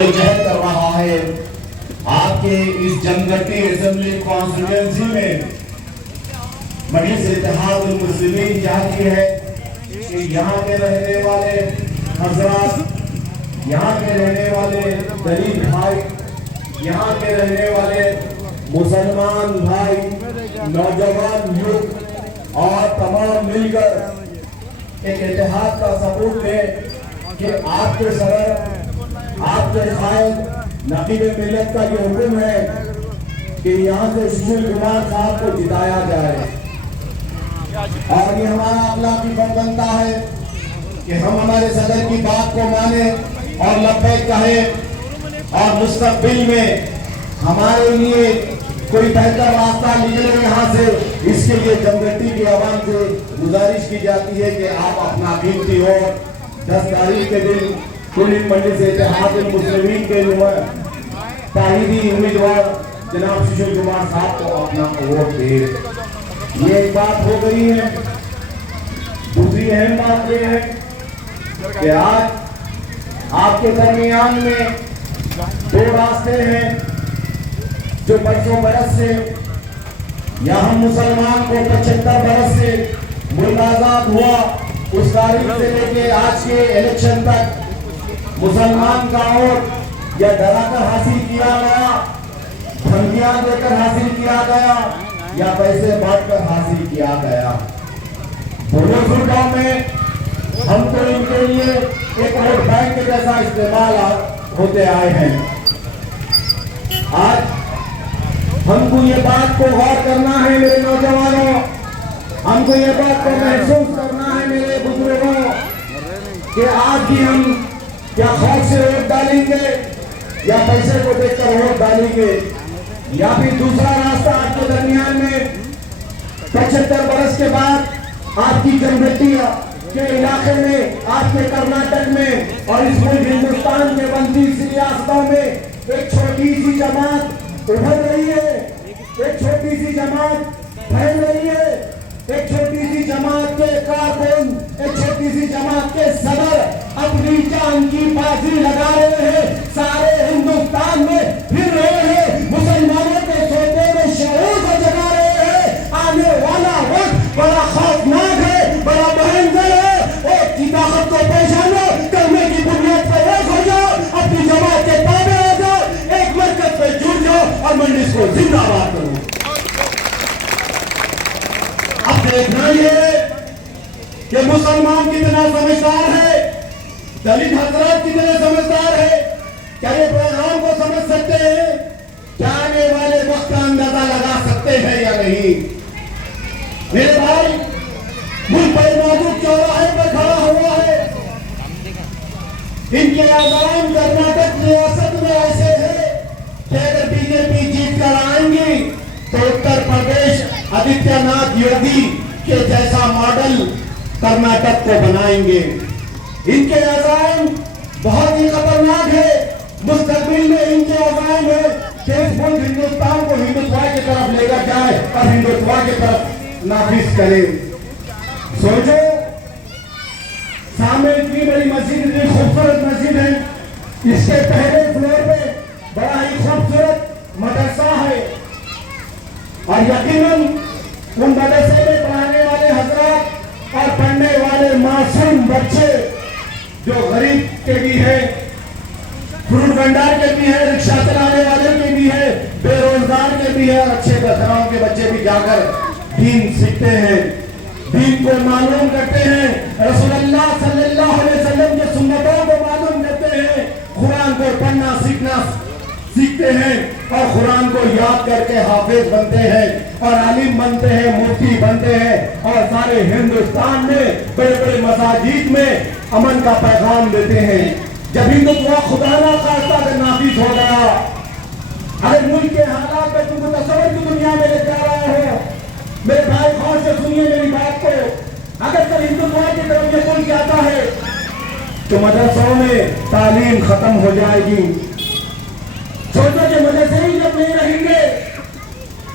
जहद कर रहा है आपके इस जमघटी असेंबली कॉन्स्टिट्यूएंसी में मजलिस इत्तेहादुल मुस्लिमीन चाहती है कि यहाँ के रहने वाले हजरात, यहाँ के रहने वाले गरीब भाई, यहाँ के रहने वाले मुसलमान भाई, नौजवान युग और तमाम मिलकर एक इत्तेहाद का सबूत दें कि आपके सदर, आपके कायद नकीब मिल्लत का ये हुक्म है कि यहाँ से सुशील कुमार साहब को जिताया जाए। और ये हमारा अखलाकी फर्ज बनता है कि हम हमारे सदर की बात को माने और लब्बैक कहे और मुस्तकबिल में हमारे लिए कोई बेहतर रास्ता निकले यहाँ से। इसके लिए जमघटी की आवाम से गुजारिश की जाती है कि आप अपना कीमती वोट 10 तारीख के दिन कुल्ली मजलिस इत्तेहादुल मुस्लिमीन के ताहिदी उम्मीदवार जनाब सुशील कुमार साहब को अपना वोट दे। ये एक बात हो गई है। दूसरी अहम बात यह है कि आज आपके दरमियान में दो रास्ते हैं जो बरसों बरस से, या हम मुसलमान को 75 बरस से मुल्क आजाद हुआ उस तारीख से लेके आज के इलेक्शन तक मुसलमान का वोट या डराकर हासिल किया गया, धमकियां देकर हासिल किया गया, या पैसे बांटकर हासिल किया गया। दोनों सूरतों में हम तो इनके लिए एक वोट बैंक के जैसा इस्तेमाल होते आए हैं। आज हमको ये बात को गौर करना है मेरे नौजवानों, हमको ये बात को महसूस करना है मेरे बुजुर्गों कि आज भी हम या खौफ से वोट डालेंगे या पैसे को देखकर वोट डालेंगे, या फिर दूसरा रास्ता आपके दरमियान में 75 बरस के बाद आपकी जमघटी के इलाके में, आपके कर्नाटक में और इस मुल्क हिंदुस्तान के 29 रियासतों में एक छोटी सी जमात उभर रही है, एक छोटी सी जमात फैल रही है, एक छोटी सी जमात के कारकुन, एक छोटी सी जमात के सदर अपनी जान की बाजी लगा रहे हैं, सारे हिंदुस्तान में फिर रहे हैं, मुसलमानों के सोते में शऊर को जगा रहे हैं। आने वाला वक्त बड़ा खौफनाक है, बड़ा भयंकर है। एक की ताकत को पहचानो, करने की बुनियाद पर एक हो जाओ, अपनी जमात के ताबे हो जाओ, एक मरकज पे जुड़ जाओ और मजलिस को जिंदाबाद करो। अब देखना ये कि मुसलमान कितना समझदार है, दलित हजरात कितने समझदार है, क्या ये पैगाम को समझ सकते हैं, क्या आने वाले वक्त का अंदाजा लगा सकते हैं या नहीं। मेरे भाई, मुल्क पर मौजूद चौराहे पर खड़ा हुआ है, इनके अज़ाम कर्नाटक रियासत में ऐसे है कि अगर बीजेपी जीत कर आएंगी तो उत्तर प्रदेश आदित्यनाथ योगी के जैसा मॉडल कर्नाटक को बनाएंगे। इनके अज़ाम बहुत ही खतरनाक है। मुस्तकबिल में इनके अज़ाम है कि इस मुल्क हिंदुस्तान को हिंदुत्व की तरफ लेकर जाए और हिंदुत्व की तरफ नाफिज करे। सोचो, सामने इतनी बड़ी मस्जिद, इतनी खूबसूरत मस्जिद है, इसके पहले फ्लोर पे बड़ा ही खूबसूरत मदरसा है और यकीनन उन मदरसे में पढ़ाने वाले हजरात और पढ़ने वाले मासूम बच्चे जो गरीब के भी है, फ्रूट भंडार के भी है, रिक्शा चलाने वाले के भी है, बेरोजगार के भी है, अच्छे घरों के बच्चे भी जाकर दीन सीखते हैं, दीन को मालूम करते हैं, रसूलुल्लाह सल्लल्लाहु अलैहि वसल्लम की सुन्नतों को मालूम करते हैं, कुरान को पढ़ना सीखना सीखते हैं और कुरान को याद करके हाफिज बनते हैं और आलिम बनते हैं, मुफ्ती बनते हैं और सारे हिंदुस्तान में बड़े बड़े मसाजिद में अमन का पैगाम देते हैं। जब हिंदुत्व खुदा ना खास्ता अगर नाफिज हो गया, अगर मुल्क के हालात में तुमको तस्वीर की दुनिया में ले जा रहा हो, मेरे भाई गौर से सुनिए मेरी बात को, अगर कल हिंदुत्व की तरफ ये मुल्क जाता है तो मदरसों में तालीम खत्म हो जाएगी। सोचो कि मदरसे ही जब नहीं रहेंगे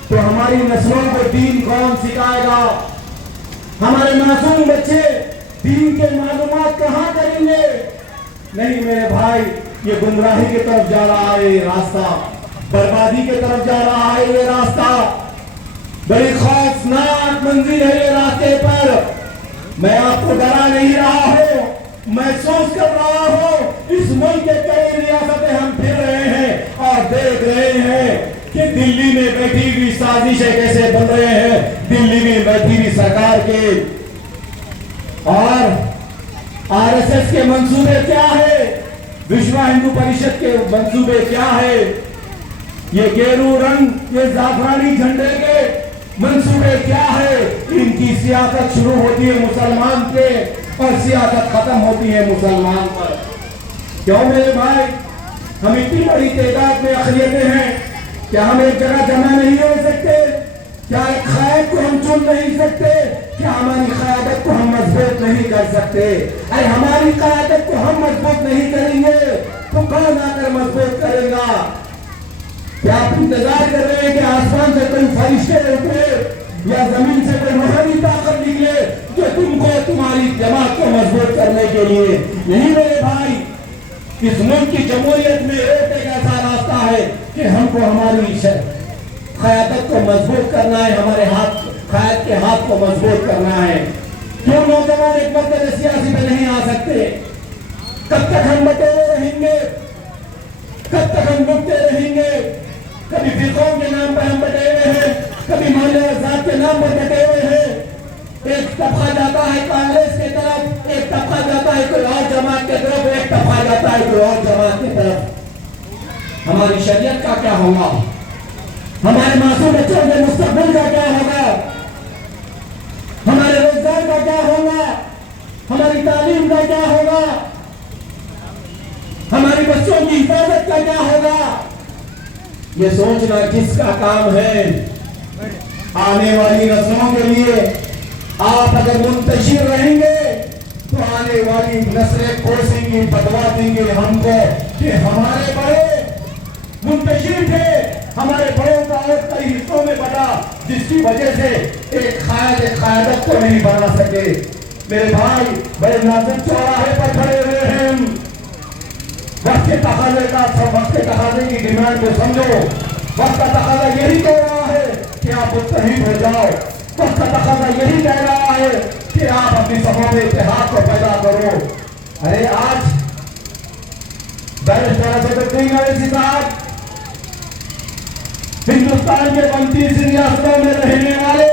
तो हमारी नस्लों को दीन कौन सिखाएगा, हमारे मासूम बच्चे दीन के मालूमात कहाँ करेंगे। नहीं मेरे भाई, ये गुमराही की तरफ जा रहा है, ये रास्ता बर्बादी की तरफ जा रहा है, ये रास्ता बड़ी खौफनाक मंजिल है। ये रास्ते पर मैं आपको डरा नहीं रहा हूं, महसूस कर रहा हूं। इस मुल्क के कई रियासतें हम फिर रहे हैं और देख रहे हैं कि दिल्ली में बैठी हुई साजिशें कैसे बन रहे हैं, दिल्ली में बैठी हुई सरकार के और आरएसएस के मंसूबे क्या है, विश्व हिंदू परिषद के मंसूबे क्या है, ये गेरू रंग, ये जाफरानी झंडे के मंसूबे क्या है। इनकी सियासत शुरू होती है मुसलमान पे और सियासत खत्म होती है मुसलमान पर। क्यों मेरे भाई, हम इतनी बड़ी तादाद में अक़लियतें हैं, क्या हम एक जगह जमा नहीं हो सकते? क्या एक क़यादत को हम चुन नहीं सकते? क्या हमारी क़यादत को हम मजबूत नहीं कर सकते? अरे हमारी क़यादत को हम मजबूत नहीं करेंगे तो कौन आकर मजबूत करेगा? क्या आप इंतजार कर रहे हैं कि आसमान से कोई फरिश्ते उतरे या जमीन से कोई रूहानी ताकत निकले जो तुमको तुम्हारी जमात को मजबूत करने के लिए? नहीं मेरे भाई, इस मुल्क की जमहूरियत में एक ऐसा रास्ता है कि हमको हमारी क़यादत को मजबूत करना है, हमारे क़यादत के हाथ को मजबूत करना है। क्यों नौजवान एक मरतबा सियासी में नहीं आ सकते? कब तक हम बटेरे रहेंगे? कब तक हम डूबते रहेंगे? कभी फिरकों के नाम पर हम बटे हुए हैं, कभी मौलाना साहब के नाम पर बटे हुए हैं। एक तबका जाता है कांग्रेस की तरफ, एक तबका जाता है कोई और जमात की तरफ, एक तबका जाता है कोई और जमात की तरफ। हमारी शरीयत का क्या होगा? हमारे मासूम बच्चों के मुस्तकबिल का क्या होगा? हमारे रोजगार का क्या होगा? हमारी तालीम का क्या होगा? हमारी बच्चों की हिफाजत का क्या होगा? ये सोचना किसका काम है? आने वाली नस्लों के लिए। आप अगर मुंतशिर रहेंगे तो आने वाली नस्लें कोसेंगी, बदवा देंगे हमको कि हमारे बड़े मुंतशिर थे, हमारे बड़ों का और कई हिस्सों में बटा, जिसकी वजह से एक क़यादत को नहीं बना सके। मेरे भाई, बड़े नाजुक चौराहे पर खड़े हुए हैं हम। वक्त के तकाज़े का, वक्त के तकाज़े की डिमांड को समझो। वक्त का तकाज़ा यही कह रहा है कि आप मुत्तहिद हो जाओ। वक्त का तकाज़ा यही कह रहा है कि आप अपनी सभा में इत्तेहाद को पैदा करो। अरे आज बैरिस्टर असदुद्दीन ओवैसी साहब हिंदुस्तान के 29 रियासतों में रहने वाले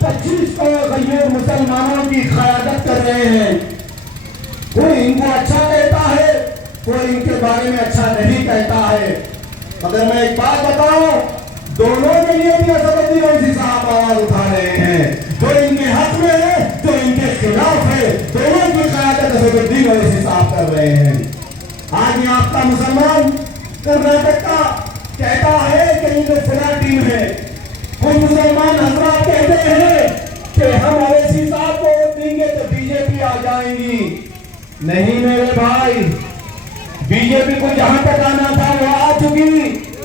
25 करोड़ गैर मुसलमानों की क़यादत कर रहे हैं। कोई इनको अच्छा कहता है, कोई इनके बारे में अच्छा नहीं कहता है। मगर मैं एक बात बताऊं, दोनों के लिए भी असदुद्दीन ओवैसी साहब आवाज उठा रहे हैं। जो इनके हक में है, जो इनके खिलाफ है, दोनों की क़यादत असदुद्दीन ओवैसी साहब कर रहे हैं। आज यहाँ आपका मुसलमान कर्नाटक का कहता है कि ये फला टीम है। कुछ मुसलमान हजरात कहते हैं कि हम ओवैसी साहब को वोट देंगे तो बीजेपी आ जाएंगी। नहीं मेरे भाई, बीजेपी को जहां तक आना था वो आ चुकी।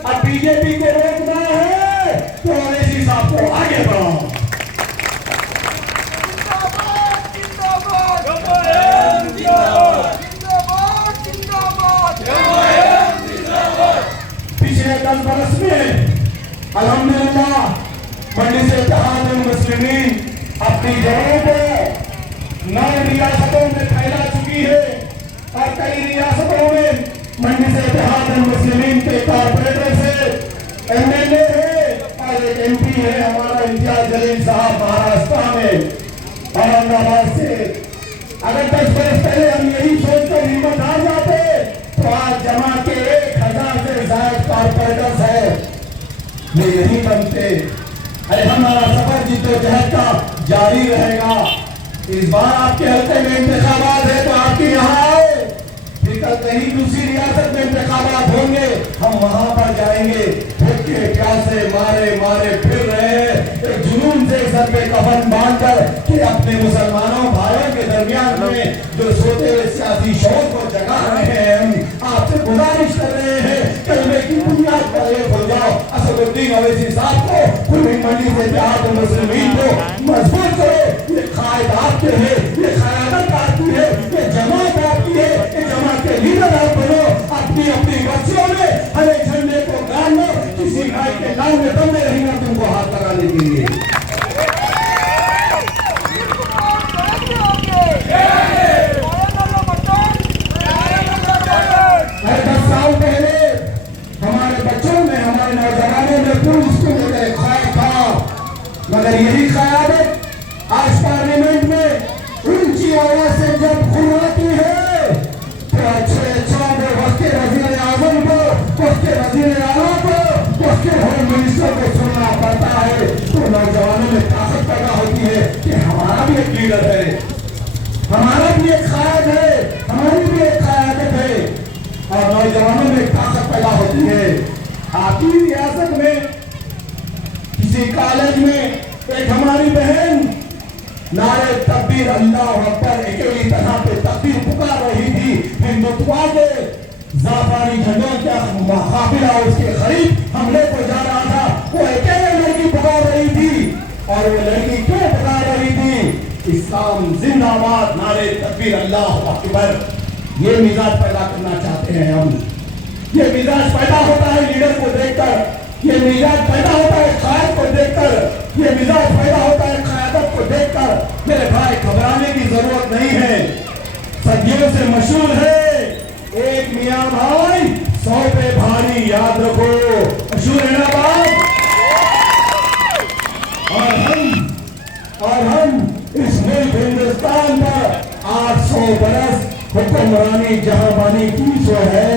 अब बीजेपी को रोकना है तो ओवैसी साहब को आगे बढ़ाओ। पिछले 10 बरस में अल्हम्दुलिल्लाह मजलिस इत्तेहादुल मुस्लिमीन अपनी जड़ों को 9 रियासतों में फैला चुकी है और कई रियासतों में मजलिस इत्तेहादुल मुस्लिमीन के कॉर्पोरेटर से एमएलए है और एक एमपी है हमारा इम्तियाज जलील साहब महाराष्ट्र में औरंगाबाद से। अगर 10 बरस पहले हम यही सोचकर हिम्मत हार जाते तो आज जमा के 1000 से ज्यादा कॉर्पोरेटर्स है, ये नहीं बनते। अरे हमारा सफर जिद्दोजहद का जारी रहेगा। इस बार आपके हल्के में इंतखाबात है तो आपके यहाँ आए, फिर कल कहीं दूसरी रियासत में इंतखाबात होंगे, हम वहां पर जाएंगे। भूखे प्यासे मारे मारे फिर रहे हैं, एक जुनून से सर पे कफन बांधकर कि अपने मुसलमानों भाइयों के दरमियान में जो सोते हुए सियासी शौक को जगा रहे हैं। हम आपसे गुजारिश कर रहे हैं कलमे की बुनियाद पर एक हो जाओ। असदुद्दीन ओवैसी साहब को, पूरी मजलिस इत्तेहादुल मुस्लिमीन को मजबूत करो। ये कायद आपके है, ये क़यादत आपकी है, ये जमात आपकी है, ये जमात के लीडर आप बनो। अपनी मगर यही क़यादत आज पार्लियामेंट में ऊंची आवाज से जब गुर्राती है तो अच्छे अच्छे वक्त के वज़ीर आज़म को, वक्त के वज़ीर आला को, वक्त के होम मिनिस्टर को सुनना पड़ता है। तो नौजवानों में ताकत पैदा होती है कि हमारा भी एक लीडर है, हमारा भी एक क़ायद है, हमारी भी एक क़यादत है, और नौजवानों में ताकत पैदा होती है। आपकी रियासत में किसी कॉलेज में एक हमारी बहन नारे तकबीर अल्लाह अकबर अकेली तरह पे तकबीर पुकार रही थी। हिंदुत्व के ज़ाफ़रानी झंडों का काफिला उसके करीब हमले को जा रहा था, वो अकेले लड़की पुकार रही थी। और वो लड़की क्यों पुकार रही थी? इस्लाम जिंदाबाद, नारे तकबीर अल्लाह अकबर। ये मिजाज पैदा करना चाहते हैं हम। ये मिजाज पैदा होता है लीडर को देखकर, ये मिजाज पैदा होता है क़ायद को देखकर, ये मिजाज पैदा होता है क़यादत को देखकर। मेरे भाई घबराने की जरूरत नहीं है, सदियों से मशहूर है एक मियां भाई 100 पे भारी, याद रखो, मशहूर है ना बात। और हम इस मुल्क हिंदुस्तान पर 800 बरस हुक्मरानी जहांबानी की जो है,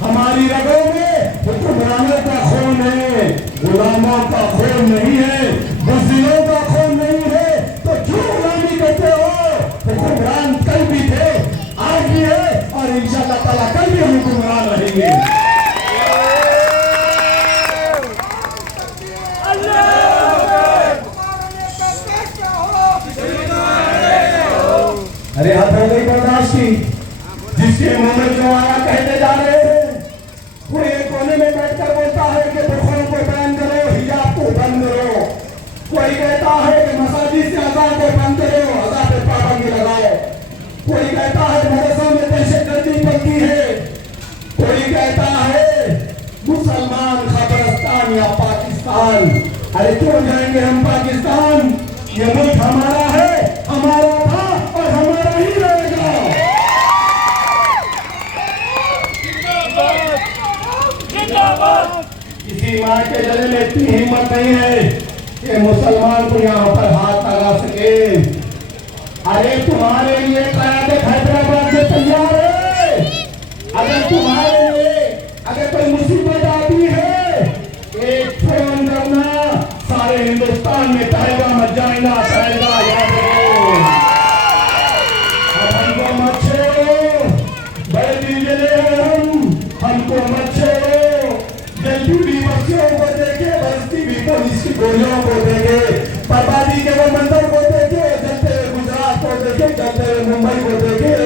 हमारी रगों में हुक्मरानों का खून है, गुलामों का खून नहीं है, वज़ीरों का खून नहीं है। तो क्यों गुलामी करते हो? हुक्मरान कल भी थे, आज भी है, और इंशाअल्लाह ताला कल भी हम हुक्मरान रहेंगे। अरे हद हो गई बर्दाश्त की। जिसके मुंह में जो आया कहते जा रहे हैं। कोई एक कोने में बैठकर बोलता है कि बुर्खों को बैन करो, हिजाब को बंद करो। कोई कहता है कि मसाजिद से अज़ान को बंद करो, अज़ान पे पाबंदी लगाओ। कोई कहता है मदरसों में दहशतगर्दी बनती है। कोई कहता है मुसलमान खबरस्तान या पाकिस्तान। अरे क्यों जाएंगे हम पाकिस्तान? ये मुल्क हमारा है, हमारा था और हमारा ही रहेगा। किसी माँ के गले में इतनी हिम्मत नहीं है कि मुसलमान को यहाँ पर हाथ लगा सके। अरे तुम्हारे लिए क़यादत हैदराबाद में तैयार है। अगर तुम्हारे लिए अगर कोई मुसीबत आती है, एक फोन करना, सारे हिंदुस्तान में तहलका मच जाएगा, तहलका। याद रखो, हमको मत छोड़ो, बड़े दिल जले हैं हमको मत छोड़ो। जलती भी बच्चियों को देखे, बरसती भी पुलिस की गोलियों को देखे, बर्बादी के वो मंदिर को देखे, जलते हुए गुजरात को देखे, जलते हुए मुंबई को देखे,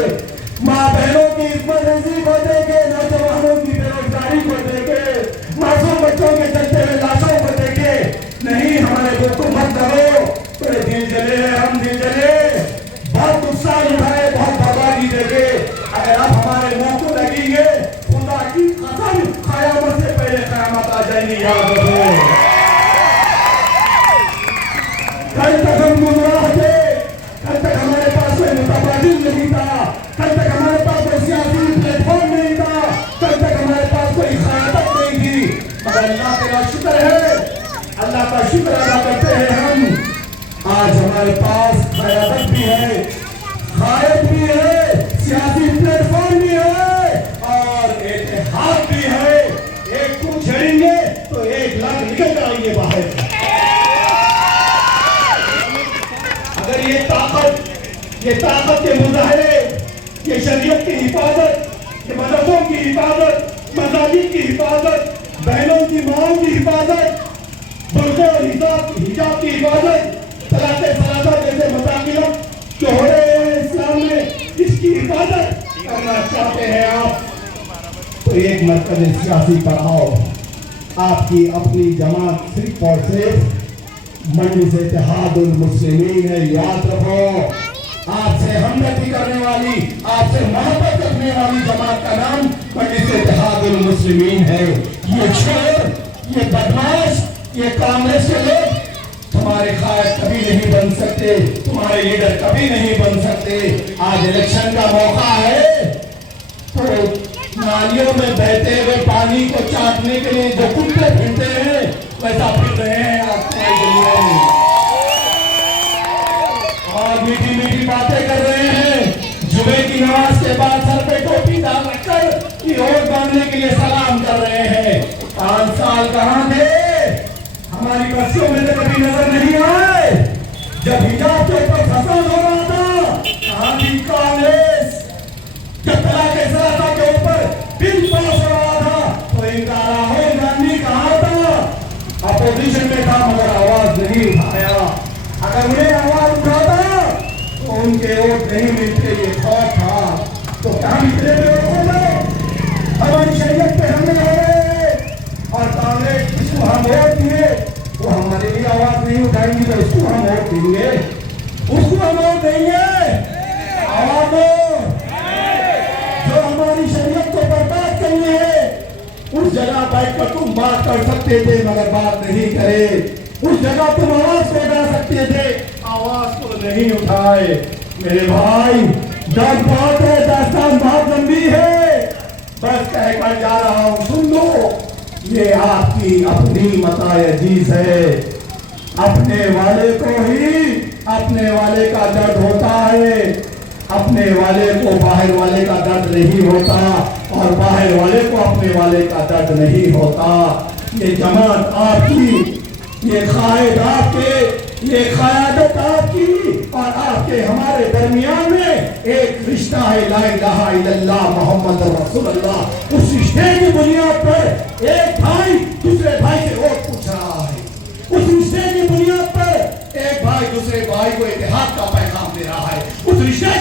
माँ बहनों की इस्मत को देखे, नौजवानों की बेरोजगारी को देखे, मासूम बच्चों के जलते हुए लाशों को देखे। नहीं, हमारे दिल को मत करो। तेरे दिल जले हैं, हम दिल जले, बहुत नुकसान उठाए, बहुत बर्बादी देखे। अगर आप हमारे मुंह को लगेंगे, खुदा की कसम, क़यामत से पहले क़यामत आ जाएगी। याद रखो, कल तक हम गुमराह थे, कल तक हमारे पास कोई मुतबादिल नहीं था, कल तक हमारे पास कोई सियासी प्लेटफॉर्म नहीं था, कल तक हमारे पास कोई क़यादत नहीं थी। मगर अल्लाह का शुक्र है, अल्लाह का शुक्र अदा करते हैं हम। आज हमारे पास क़यादत भी है, क़ायद भी है, सियासी प्लेटफॉर्म भी है और इत्तेहाद भी है। एक को छेड़ेंगे तो 1 लाख निकल जाएंगे बाहर। अगर ये ताकत के मुजाहरे, ये शरीयत की हिफाजत, ये मदरसों की हिफाजत, मसाजिद की हिफाजत, बहनों की माओं की हिफाजत, बुर्क़े और हिजाब की हिफाजत, सलाते सलासा जैसे मसाकिलों जो हो रहे हैं इस्लाम में, इसकी हिफाजत करना चाहते हैं आप, तो एक मरकज़ सियासी पर आओ। आपकी अपनी जमात सिर्फ और सिर्फ मजलिस इत्तेहादुल मुस्लिमीन है। याद रखो, आपसे हमदर्दी करने वाली, आपसे मोहब्बत रखने वाली जमात का नाम मजलिस इत्तेहादुल मुस्लिमीन है। ये चोर, ये बदमाश, ये कांग्रेस के लोग तुम्हारे क़ायद कभी नहीं बन सकते, तुम्हारे लीडर कभी नहीं बन सकते। आज इलेक्शन का मौका है तो नालियों में बहते हुए पानी को चाटने के लिए जो कुत्ते फिरते हैं, वैसा फिर रहे हैं आज तुम्हारी दुनिया में। बातें कर रहे हैं। जुमे की नमाज के बाद सर पे टोपी डाल रखकर कि वोट मांगने के लिए सलाम कर रहे हैं। 5 साल कहाँ थे? हमारी बस्तियों में तो कभी नजर नहीं आए। जब हिजाब के ऊपर फसाद हो रहा था, कहाँ थी कांग्रेस? जब तलाक सलासा के ऊपर बिल पास हो रहा था, तो इनका राहुल गांधी कहाँ था? अपोजिशन में था मगर आवाज नहीं उठाया। अगर उन्हें आवाज उठाता तो उनके वोट नहीं मिलते, ये खौफ था। तो क्या मिलते हमारी शरीयत पे हमले हो गए और कांग्रेस जिसको हम वोट दिए वो हमारे लिए आवाज नहीं उठाएंगे, तो उसको हम वोट देंगे, उसको हम वोट देंगे। आवाज दो। जो हमारी शरीयत को बर्बाद करनी है, उस जगह बैठ कर तुम बात कर सकते थे मगर बात नहीं करे। उस जगह तुम आवाज को उठा सकते थे, आवाज को नहीं उठाए। मेरे भाई दर्द बहुत है, दास्तान बहुत लंबी है, बस कहकर जा रहा हूं, सुन लो। ये आपकी अपनी मतायजीज है। अपने वाले को ही अपने वाले का दर्द होता है, अपने वाले को बाहर वाले का दर्द नहीं होता और बाहर वाले को अपने वाले का दर्द नहीं होता। ये जमात आपकी, ये कायद आपके, ये क़यादत आपकी और आपके हमारे दरमियान में एक रिश्ता है, ला इलाहा इल्लल्लाह मोहम्मद रसूलुल्लाह। उस रिश्ते की बुनियाद पर एक भाई दूसरे भाई से वोट पूछ रहा है। उस रिश्ते की बुनियाद पर एक भाई दूसरे भाई को इत्तेहाद का पैगाम दे रहा है। उस रिश्ते